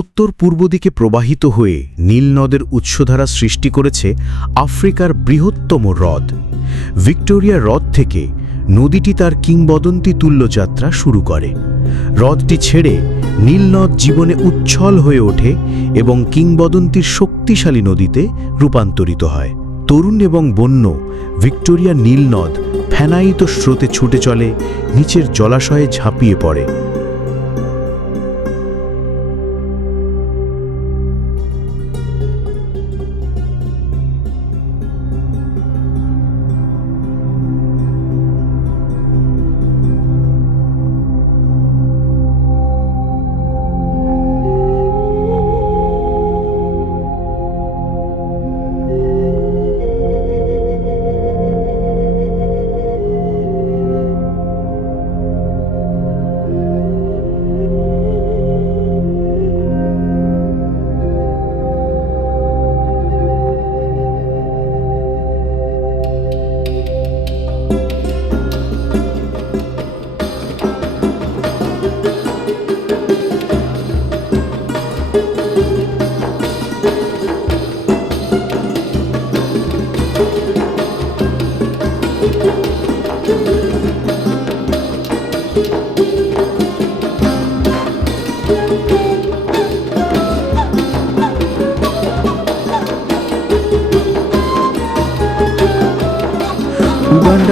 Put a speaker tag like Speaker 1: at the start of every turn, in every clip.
Speaker 1: উত্তর পূর্ব দিকে প্রবাহিত হয়ে নীল নদের উৎসধারা সৃষ্টি করেছে আফ্রিকার বৃহত্তম হ্রদ। ভিক্টোরিয়া হ্রদ থেকে নদীটি তার কিংবদন্তি তুল্য যাত্রা শুরু করে। হ্রদটি ছেড়ে নীলনদ জীবনে উচ্ছল হয়ে ওঠে এবং কিংবদন্তির শক্তিশালী নদীতে রূপান্তরিত হয়। তরুণ এবং বন্য ভিক্টোরিয়া নীলনদ ফেনায়িত স্রোতে ছুটে চলে, নিচের জলাশয়ে ঝাঁপিয়ে পড়ে।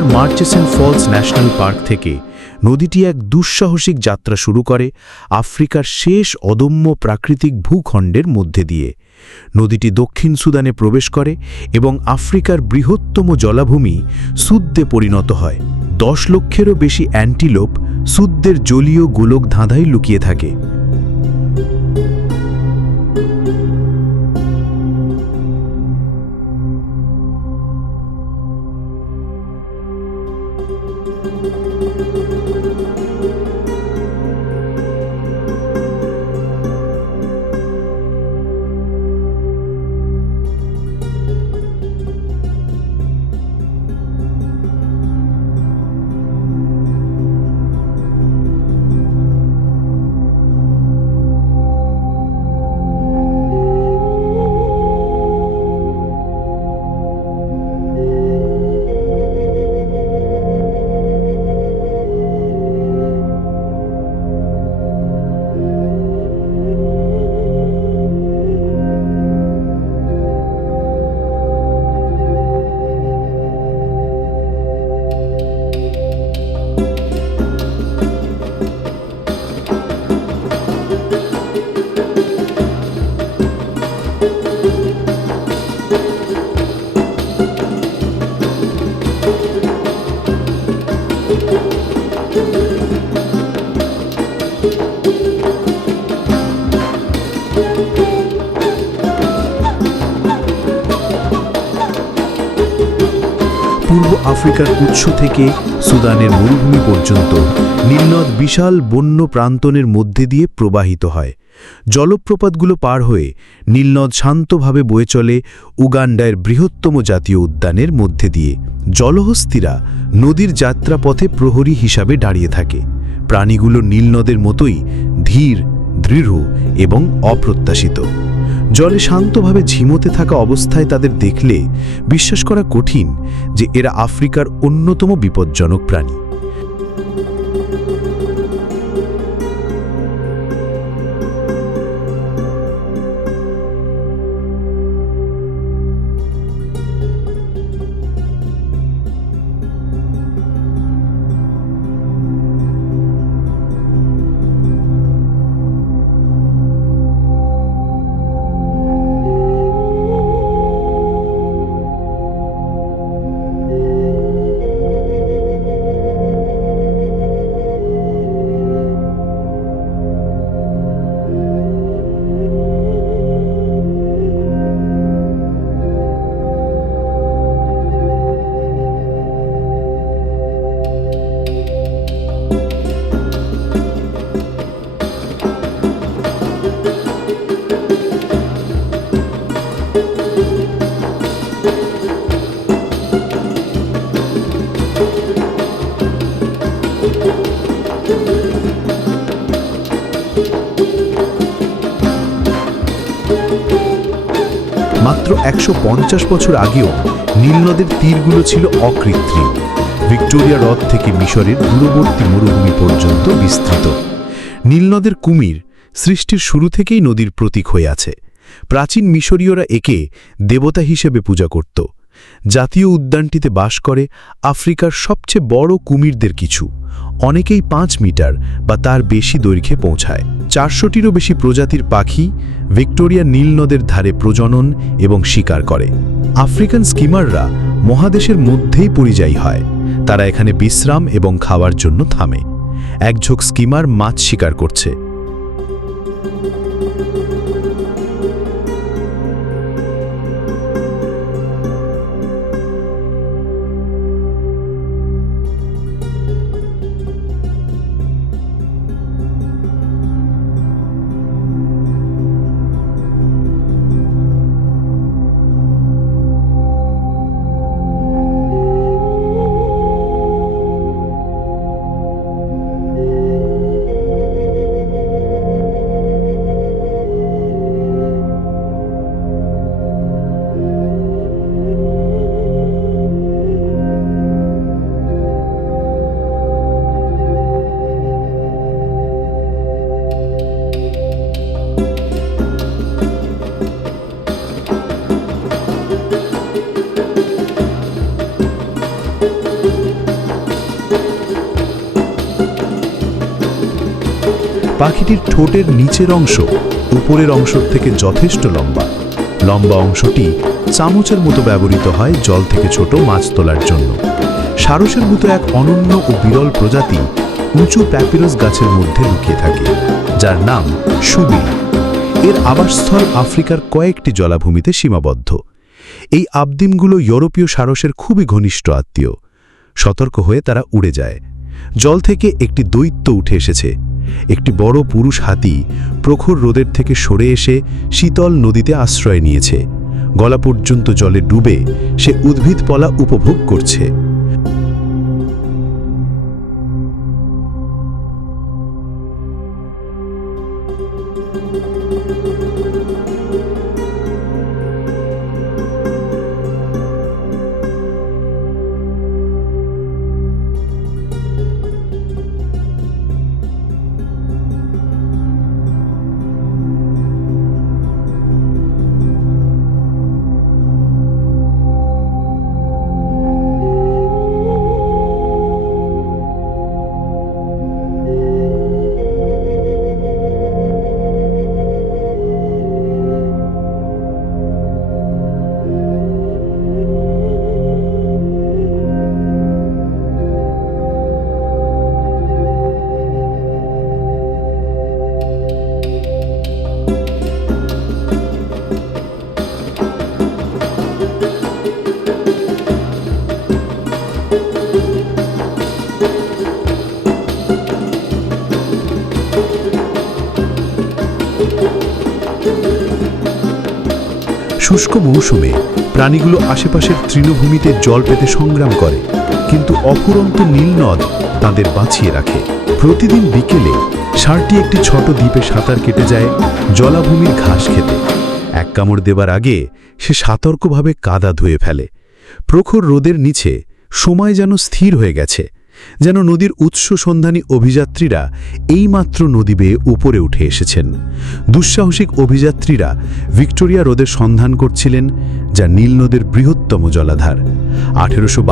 Speaker 1: উগান্ডার মার্চেসেন ফলস ন্যাশনাল পার্ক থেকে নদীটি এক দুঃসাহসিক যাত্রা শুরু করে আফ্রিকার শেষ অদম্য প্রাকৃতিক ভূখণ্ডের মধ্যে দিয়ে। নদীটি দক্ষিণ সুদানে প্রবেশ করে এবং আফ্রিকার বৃহত্তম জলাভূমি সুদ্দে পরিণত হয়। দশ লক্ষেরও বেশি অ্যান্টিলোপ সুদ্দের জলীয় গোলক ধাঁধায় লুকিয়ে থাকে। পূর্ব আফ্রিকার উৎস থেকে সুদানের মরুভূমি পর্যন্ত নীলনদ বিশাল বন্য প্রান্তনের মধ্যে দিয়ে প্রবাহিত হয়। জলপ্রপাতগুলো পার হয়ে নীলনদ শান্তভাবে বয়ে চলে উগান্ডার বৃহত্তম জাতীয় উদ্যানের মধ্যে দিয়ে। জলহস্তিরা নদীর যাত্রাপথে প্রহরী হিসাবে দাঁড়িয়ে থাকে। প্রাণীগুলো নীলনদের মতোই ধীর, দৃঢ় এবং অপ্রত্যাশিত। জলে শান্তভাবে ঝিমোতে থাকা অবস্থায় তাদের দেখলে বিশ্বাস করা কঠিন যে এরা আফ্রিকার অন্যতম বিপজ্জনক প্রাণী। মাত্র একশো পঞ্চাশ বছর আগেও নীলনদের তীরগুলো ছিল অকৃত্রিম। ভিক্টোরিয়া হ্রদ থেকে মিশরের দূরবর্তী মরুভূমি পর্যন্ত বিস্তৃত। নীলনদের কুমির সৃষ্টির শুরু থেকেই নদীর প্রতীক হয়ে আছে। প্রাচীন মিশরীয়রা একে দেবতা হিসেবে পূজা করত। জাতীয় উদ্যানটিতে বাস করে আফ্রিকার সবচেয়ে বড় কুমিরদের কিছু। অনেকেই পাঁচ মিটার বা তার বেশি দৈর্ঘ্যে পৌঁছায়। চারশোটিরও বেশি প্রজাতির পাখি ভিক্টোরিয়া নীল নদের ধারে প্রজনন এবং শিকার করে। আফ্রিকান স্কিমাররা মহাদেশের মধ্যেই পরিযায়ী হয়। তারা এখানে বিশ্রাম এবং খাওয়ার জন্য থামে। একঝোঁক স্কিমার মাছ শিকার করছে। পাখিটির ঠোঁটের নিচের অংশ উপরের অংশ থেকে যথেষ্ট লম্বা। লম্বা অংশটি চামচের মতো ব্যবহৃত হয় জল থেকে ছোট মাছ তোলার জন্য। সারসের মতো এক অনন্য ও বিরল প্রজাতি উঁচু প্যাপিরস গাছের মধ্যে লুকিয়ে থাকে, যার নাম সুবিল এর আবাসস্থল আফ্রিকার কয়েকটি জলাভূমিতে সীমাবদ্ধ। এই আবদিমগুলো ইউরোপীয় সারসের খুবই ঘনিষ্ঠ আত্মীয়। সতর্ক হয়ে তারা উড়ে যায়। জল থেকে একটি দৈত্য উঠে এসেছে। একটি বড় পুরুষ হাতি প্রখর রোদের থেকে সরে এসে শীতল নদীতে আশ্রয় নিয়েছে। গলা পর্যন্ত জলে ডুবে সে উদ্ভিদ পলা উপভোগ করছে। শুষ্ক মৌসুমে প্রাণীগুলো আশেপাশের তৃণভূমিতে জল পেতে সংগ্রাম করে, কিন্তু অফুরন্ত নীলনদ তাদের বাঁচিয়ে রাখে। প্রতিদিন বিকেলে ষাঁড়টি একটি ছোট দ্বীপে সাঁতার কেটে যায় জলাভূমির ঘাস খেতে। এক কামড় দেবার আগে সে সতর্কভাবে কাদা ধুয়ে ফেলে। প্রখর রোদের নিচে সময় যেন স্থির হয়ে গেছে। যেন নদীর উৎস সন্ধানী অভিযাত্রীরা এইমাত্র নদী বেয়ে উপরে উঠে এসেছেন। দুঃসাহসিক অভিযাত্রীরা ভিক্টোরিয়া রোদের সন্ধান করছিলেন, যা নীল নদের বৃহত্তম জলাধার। আঠেরোশো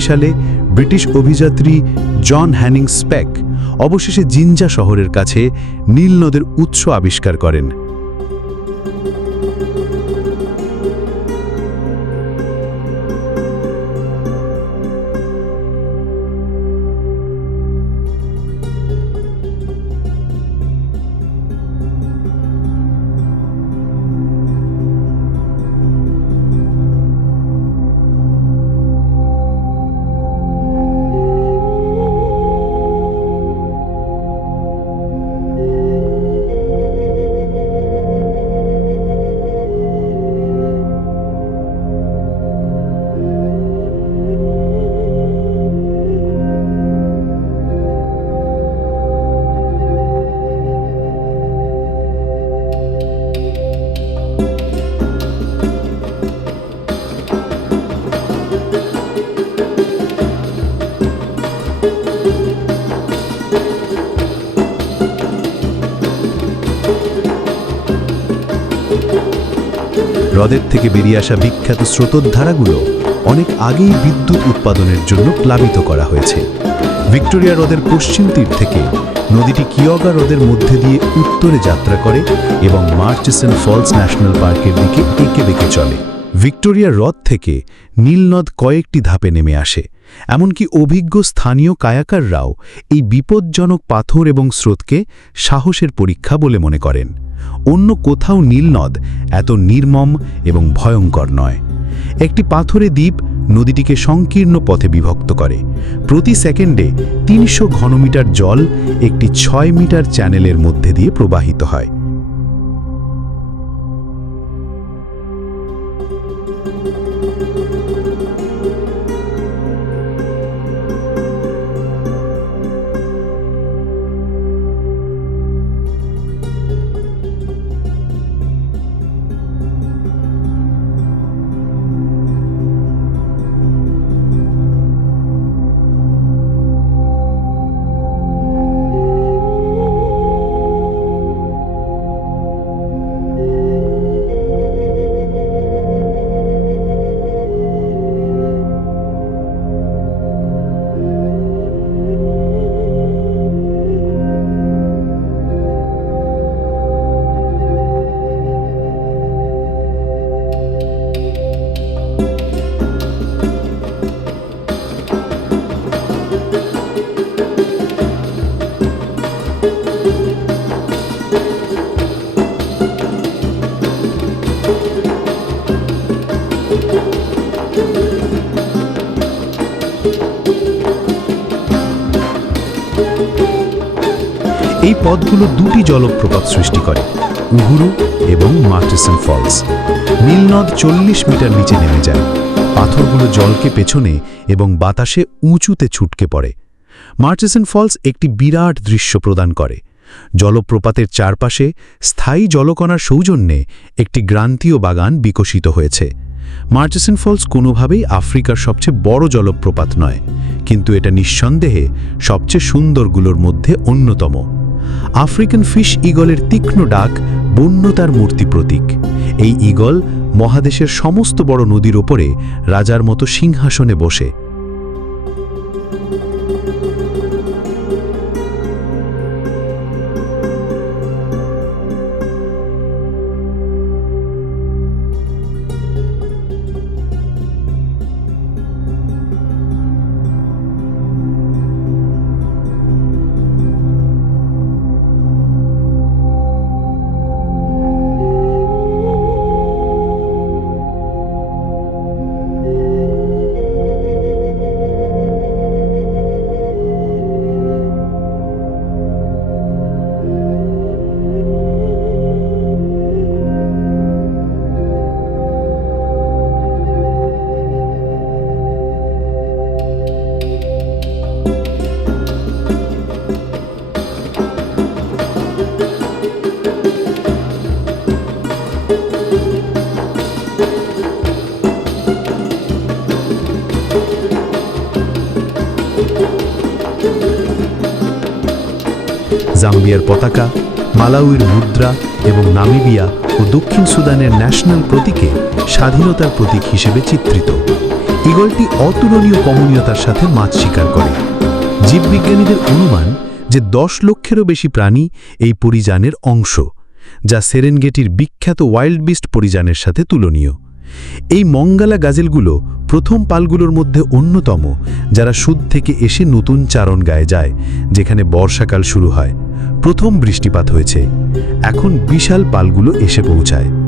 Speaker 1: সালে ব্রিটিশ অভিযাত্রী জন হ্যানিং স্প্যাক অবশেষে জিঞ্জা শহরের কাছে নীল নদের উৎস আবিষ্কার করেন। হ্রদের থেকে বেরিয়ে আসা বিখ্যাত স্রোতধারাগুলো অনেক আগেই বিদ্যুৎ উৎপাদনের জন্য প্লাবিত করা হয়েছে। ভিক্টোরিয়া হ্রদের পশ্চিম তীর থেকে নদীটি কিয়গা হ্রদের মধ্যে দিয়ে উত্তরে যাত্রা করে এবং মার্চেসন ফলস ন্যাশনাল পার্কের দিকে এঁকে বেঁকে চলে। ভিক্টোরিয়া হ্রদ থেকে নীলনদ কয়েকটি ধাপে নেমে আসে। এমনকি অভিজ্ঞ স্থানীয় কায়াকাররাও এই বিপজ্জনক পাথর এবং স্রোতকে সাহসের পরীক্ষা বলে মনে করেন। অন্য কোথাও নীলনদ এত নির্মম এবং ভয়ঙ্কর নয়। একটি পাথরে দ্বীপ নদীটিকে সংকীর্ণ পথে বিভক্ত করে। প্রতি সেকেন্ডে তিনশো ঘনমিটার জল একটি ছয় মিটার চ্যানেলের মধ্যে দিয়ে প্রবাহিত হয়। পথগুলো দুটি জলপ্রপাত সৃষ্টি করে, উহুরু এবং মার্টেসন ফলস। নীলনদ চল্লিশ মিটার নিচে নেমে যায়। পাথরগুলো জলকে পেছনে এবং বাতাসে উঁচুতে ছুটকে পড়ে। মার্চেসন ফলস একটি বিরাট দৃশ্য প্রদান করে। জলপ্রপাতের চারপাশে স্থায়ী জলকণার সৌজন্যে একটি গ্রান্তীয় বাগান বিকশিত হয়েছে। মার্চেসন ফলস কোনোভাবেই আফ্রিকার সবচেয়ে বড় জলপ্রপাত নয়, কিন্তু এটা নিঃসন্দেহে সবচেয়ে সুন্দরগুলোর মধ্যে অন্যতম। আফ্রিকান ফিশ ইগলের তীক্ষ্ণ ডাক বন্যতার মূর্তি প্রতীক। এই ইগল মহাদেশের সমস্ত বড় নদীর ওপরে রাজার মতো সিংহাসনে বসে। জাম্বিয়ার পতাকা, মালাউইর মুদ্রা এবং নামিবিয়া ও দক্ষিণ সুদানের ন্যাশনাল প্রতীকে স্বাধীনতার প্রতীক হিসেবে চিত্রিত। ইগলটি অতুলনীয় কমনীয়তার সাথে মাছ শিকার করে। জীববিজ্ঞানীদের অনুমান যে দশ লক্ষেরও বেশি প্রাণী এই পরিযানের অংশ, যা সেরেনগেটির বিখ্যাত ওয়াইল্ড বিস্ট পরিযানের সাথে তুলনীয়। এই মঙ্গালা গাজেলগুলো প্রথম পালগুলোর মধ্যে অন্যতম, যারা সুদ থেকে এসে নতুন চারণ গায়ে যায়, যেখানে বর্ষাকাল শুরু হয়। প্রথম বৃষ্টিপাত হয়েছে। এখন বিশাল পালগুলো এসে পৌঁছায়।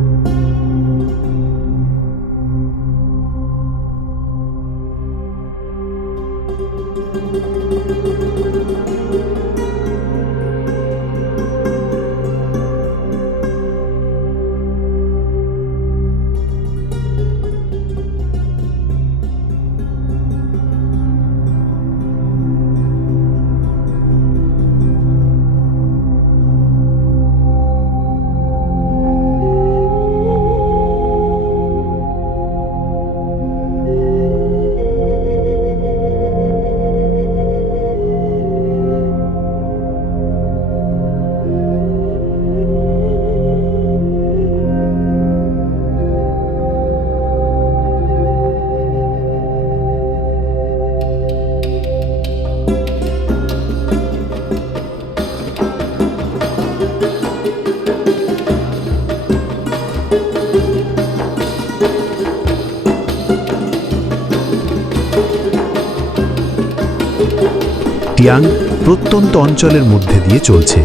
Speaker 1: প্রত্যন্ত অঞ্চলের মধ্যে দিয়ে চলছে।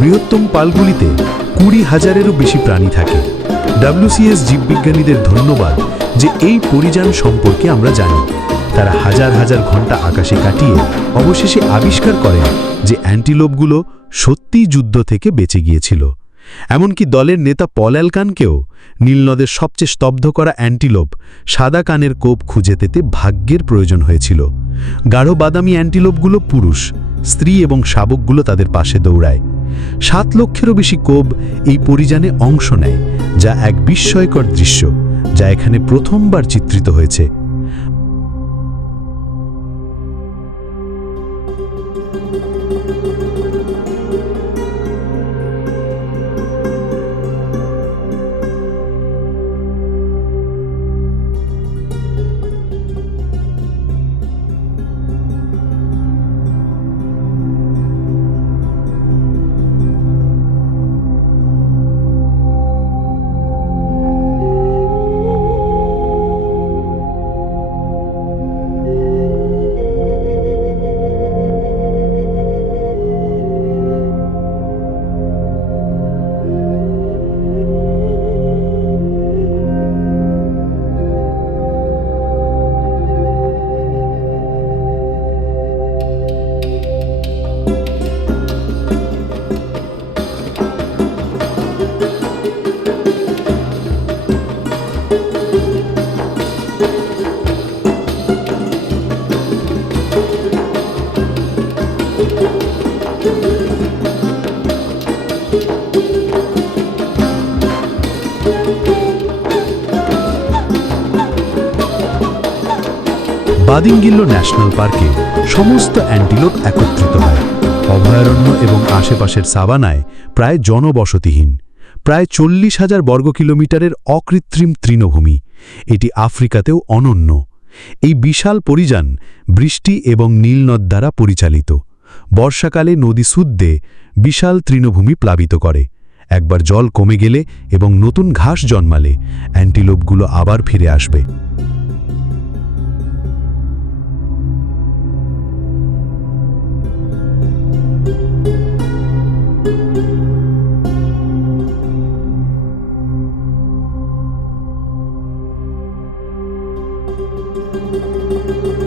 Speaker 1: বৃহত্তম পালগুলিতে কুড়ি হাজারেরও বেশি প্রাণী থাকে। ডাব্লিউসিএস জীববিজ্ঞানীদের ধন্যবাদ যে এই পরিযান সম্পর্কে আমরা জানি। তারা হাজার হাজার ঘণ্টা আকাশে কাটিয়ে অবশেষে আবিষ্কার করেন যে অ্যান্টিলোপগুলো সত্যিই যুদ্ধ থেকে বেঁচে গিয়েছিল। এমনকি দলের নেতা পল অ্যালকানকেও নীলনদের সবচেয়ে স্তব্ধ করা অ্যান্টিলোপ সাদা কানের কোপ খুঁজে পেতে ভাগ্যের প্রয়োজন হয়েছিল। গাঢ় বাদামি অ্যান্টিলোপগুলো পুরুষ স্ত্রী এবং শাবকগুলো তাদের পাশে দৌড়ায়। সাত লক্ষেরও বেশি কোব এই পরিযানে অংশ নেয়, যা এক বিস্ময়কর দৃশ্য, যা এখানে প্রথমবার চিত্রিত হয়েছে। বাদিঙ্গিল্লো ন্যাশনাল পার্কে সমস্ত অ্যান্টিলোপ একত্রিত হয়। অভয়ারণ্য এবং আশেপাশের সাবানায় প্রায় জনবসতিহীন। প্রায় চল্লিশ হাজার বর্গ কিলোমিটারের অকৃত্রিম তৃণভূমি। এটি আফ্রিকাতেও অনন্য। এই বিশাল পরিযান বৃষ্টি এবং নীলনদ দ্বারা পরিচালিত। বর্ষাকালে নদী সুদ্দে বিশাল তৃণভূমি প্লাবিত করে। একবার জল কমে গেলে এবং নতুন ঘাস জন্মালে অ্যান্টিলোপগুলো আবার ফিরে আসবে। thank you.